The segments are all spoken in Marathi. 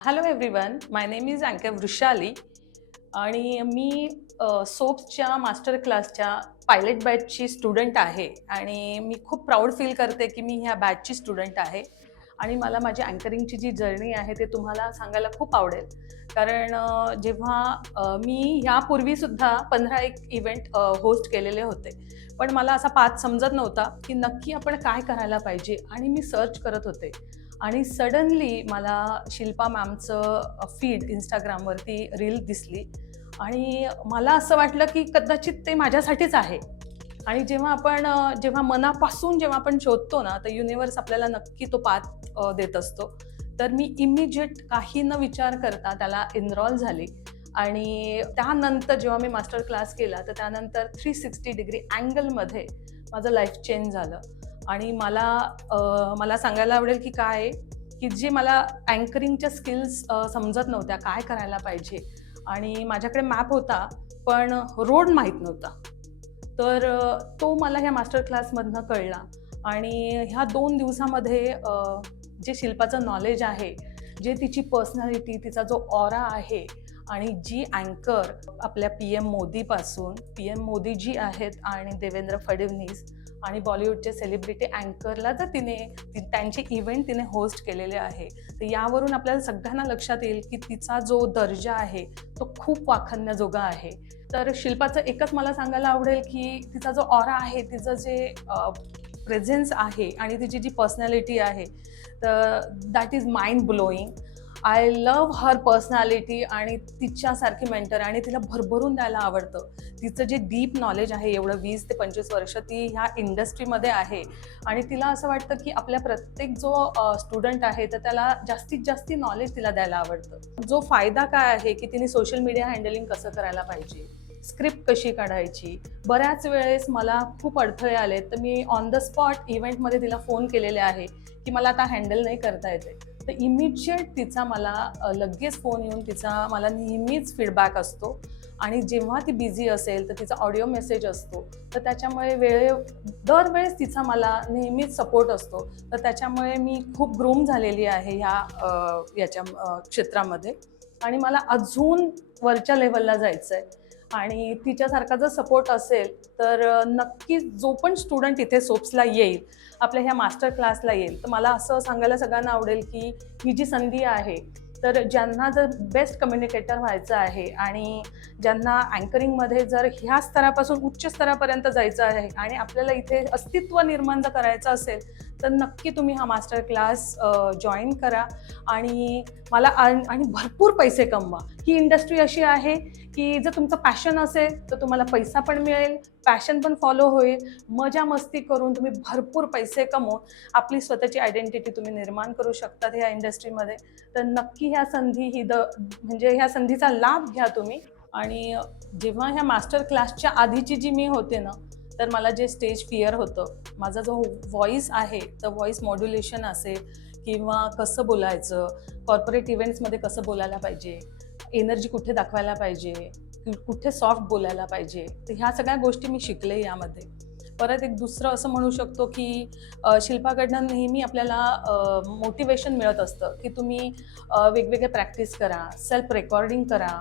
Hello everyone, my name is Ankita Vrushali आणि मी सोप्सच्या मास्टर क्लासच्या पायलट बॅचची स्टुडंट आहे आणि मी खूप प्राऊड फील करते की मी ह्या बॅचची स्टुडंट आहे आणि मला माझी अँकरिंगची जी जर्नी आहे ते तुम्हाला सांगायला खूप आवडेल. कारण जेव्हा मी यापूर्वीसुद्धा 15 एक इव्हेंट होस्ट केलेले होते. पण मला असा पाथ समजत नव्हता की नक्की आपण काय करायला पाहिजे आणि मी सर्च करत होते. आणि सडनली मला शिल्पा मॅमचं फीड Instagramवरती रील दिसली आणि मला असं वाटलं की कदाचित ते माझ्यासाठीच आहे. आणि जेव्हा मनापासून जेव्हा आपण शोधतो ना, तर युनिव्हर्स आपल्याला नक्की तो पाथ देत असतो. तर मी इमिजिएट काही न विचार करता त्याला एनरॉल झाली आणि त्यानंतर जेव्हा मी मास्टर क्लास केला, तर त्यानंतर 360 डिग्री अँगलमध्ये माझं लाईफ चेंज झालं. आणि मला सांगायला आवडेल की काय आहे, की जे मला अँकरिंगच्या स्किल्स समजत नव्हत्या, काय करायला पाहिजे आणि माझ्याकडे मॅप होता, पण रोड माहीत नव्हता. तर तो मला ह्या मास्टर क्लासमधनं कळला आणि ह्या 2 दिवसामध्ये जे शिल्पाचं नॉलेज आहे, जे तिची पर्सनॅलिटी, तिचा जो ऑरा आहे आणि जी अँकर आपल्या पी-एम मोदीपासून पी-एम मोदी जी आहेत आणि देवेंद्र फडणवीस आणि बॉलिवूडचे सेलिब्रिटी अँकरला जर त्यांचे इव्हेंट तिने होस्ट केलेले आहे. तर यावरून आपल्याला सगळ्यांना लक्षात येईल की तिचा जो दर्जा आहे, तो खूप वाखाणण्याजोगा आहे. तर शिल्पाचं एकच मला सांगायला आवडेल की तिचा जो ऑरा आहे, तिचं जे प्रेझेन्स आहे आणि तिची जी पर्सनॅलिटी आहे, तर that is mind blowing. I love her personality आणि तिच्यासारखी मेंटर आणि तिला भरभरून द्यायला आवडतं. तिचं जे डीप नॉलेज आहे, एवढं 20 ते 25 वर्ष ती ह्या इंडस्ट्रीमध्ये आहे आणि तिला असं वाटतं की आपल्या प्रत्येक जो स्टुडंट आहे, तर त्याला जास्तीत जास्त नॉलेज तिला द्यायला आवडतं. जो फायदा काय आहे की तिने सोशल मीडिया हँडलिंग कसं करायला पाहिजे, स्क्रिप्ट कशी काढायची. बऱ्याच वेळेस मला खूप अडथळे आले, तर मी ऑन द स्पॉट इव्हेंटमध्ये तिला फोन केलेले आहे की मला आता हँडल नाही करता येते. तर इमिजिएट तिचा मला लगेच फोन येऊन तिचा मला नेहमीच फीडबॅक असतो आणि जेव्हा ती बिझी असेल तर तिचा ऑडिओ मेसेज असतो. तर त्याच्यामुळे दरवेळेस तिचा मला नेहमीच सपोर्ट असतो. तर त्याच्यामुळे मी खूप ग्रूम झालेली आहे याच्या क्षेत्रामध्ये आणि मला अजून वरच्या लेव्हलला जायचं आहे. आणि तिच्यासारखा जर सपोर्ट असेल तर नक्कीच जो पण स्टुडंट इथे सोप्सला येईल, आपल्या ह्या मास्टर क्लासला येईल, तर मला असं सांगायला सगळ्यांना आवडेल की ही जी संधी आहे, तर ज्यांना जर बेस्ट कम्युनिकेटर व्हायचं आहे आणि ज्यांना अँकरिंगमध्ये जर ह्या स्तरापासून उच्च स्तरापर्यंत जायचं आहे आणि आपल्याला इथे अस्तित्व निर्माण जर करायचं असेल, तर नक्की तुम्ही हा मास्टर क्लास जॉईन करा आणि आणि भरपूर पैसे कमवा. ही इंडस्ट्री अशी आहे की जर तुमचं पॅशन असेल तर तुम्हाला पैसा पण मिळेल, पॅशन पण फॉलो होईल. मजा मस्ती करून तुम्ही भरपूर पैसे कमवून आपली स्वतःची आयडेंटिटी तुम्ही निर्माण करू शकतात ह्या इंडस्ट्रीमध्ये. तर नक्की ह्या संधीचा लाभ घ्या तुम्ही. आणि जेव्हा ह्या मास्टर क्लासच्या आधीची जी मी होते ना, तर मला जे स्टेज फिअर होतं, माझा जो व्हॉईस आहे, तर व्हॉईस मॉड्युलेशन असेल किंवा कसं बोलायचं, कॉर्पोरेट इव्हेंट्समध्ये कसं बोलायला पाहिजे, एनर्जी कुठे दाखवायला पाहिजे, कुठे सॉफ्ट बोलायला पाहिजे, तर ह्या सगळ्या गोष्टी मी शिकले यामध्ये. परत एक दुसरं असं म्हणू शकतो की शिल्पाकडनं नेहमी आपल्याला मोटिवेशन मिळत असतं की तुम्ही वेगवेगळे प्रॅक्टिस करा, सेल्फ रेकॉर्डिंग करा,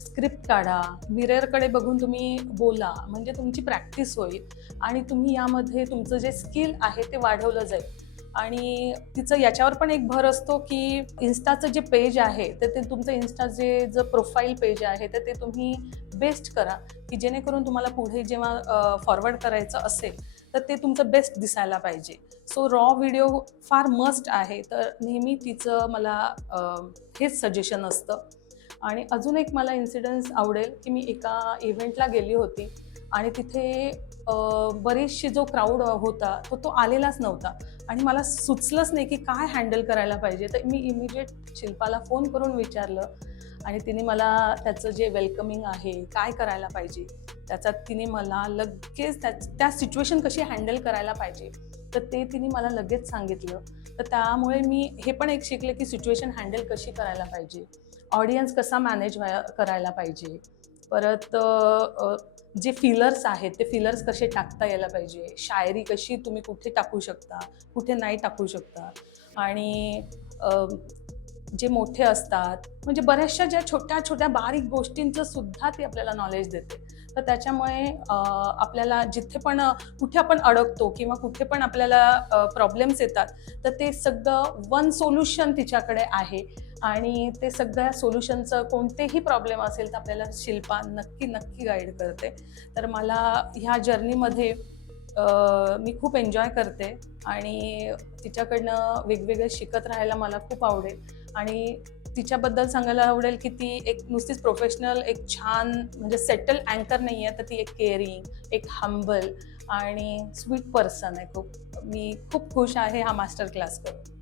स्क्रिप्ट काढा, मिररकडे बघून तुम्ही बोला, म्हणजे तुमची प्रॅक्टिस होईल आणि तुम्ही यामध्ये तुमचं जे स्किल आहे ते वाढवलं जाईल. आणि तिचं याच्यावर पण एक भर असतो की इन्स्टाचं जे पेज आहे, तर ते तुमचं जे प्रोफाईल पेज आहे, तर ते तुम्ही बेस्ट करा की जेणेकरून तुम्हाला पुढे जेव्हा फॉरवर्ड करायचं असेल, तर ते तुमचं बेस्ट दिसायला पाहिजे. सो रॉ व्हिडिओ फार मस्ट आहे. तर नेहमी तिचं मला हेच सजेशन असतं. आणि अजून एक मला इन्सिडन्स आवडेल की मी एका इव्हेंटला गेली होती आणि तिथे बरेचसे जो क्राऊड होता तो आलेलाच नव्हता आणि मला सुचलंच नाही की काय हँडल करायला पाहिजे. तर मी इमिजिएट शिल्पाला फोन करून विचारलं आणि तिने मला त्याचं जे वेलकमिंग आहे, काय करायला पाहिजे, त्याच्यात तिने मला लगेच त्या सिच्युएशन कशी हँडल करायला पाहिजे, तर ते तिने मला लगेच सांगितलं. तर त्यामुळे मी हे पण एक शिकले की सिच्युएशन हँडल कशी करायला पाहिजे, ऑडियन्स कसा करायला पाहिजे. परत जे फिलर्स आहेत ते फिलर्स कसे टाकता यायला पाहिजे, शायरी कशी तुम्ही कुठे टाकू शकता, कुठे नाही टाकू शकता. आणि जे मोठे असतात, म्हणजे बऱ्याचशा ज्या छोट्या छोट्या बारीक गोष्टींचं सुद्धा ती आपल्याला नॉलेज देते. तर त्याच्यामुळे आपल्याला जिथे पण कुठे आपण अडकतो किंवा कुठे पण आपल्याला प्रॉब्लेम्स येतात, तर ते सगळं वन सोल्युशन तिच्याकडे आहे. आणि ते सगळ्या सोल्युशनचं कोणतेही प्रॉब्लेम असेल तर आपल्याला शिल्पा नक्की नक्की गाईड करते. तर मला ह्या जर्नीमध्ये मी खूप एन्जॉय करते आणि तिच्याकडनं वेगवेगळं शिकत राहायला मला खूप आवडेल. आणि तिच्याबद्दल सांगायला आवडेल की ती एक नुसतीच प्रोफेशनल, एक छान म्हणजे सेटल अँकर नाही आहे, तर ती एक केअरिंग, एक हंबल आणि स्वीट पर्सन आहे खूप. मी खूप खुश आहे हा मास्टर क्लास करून.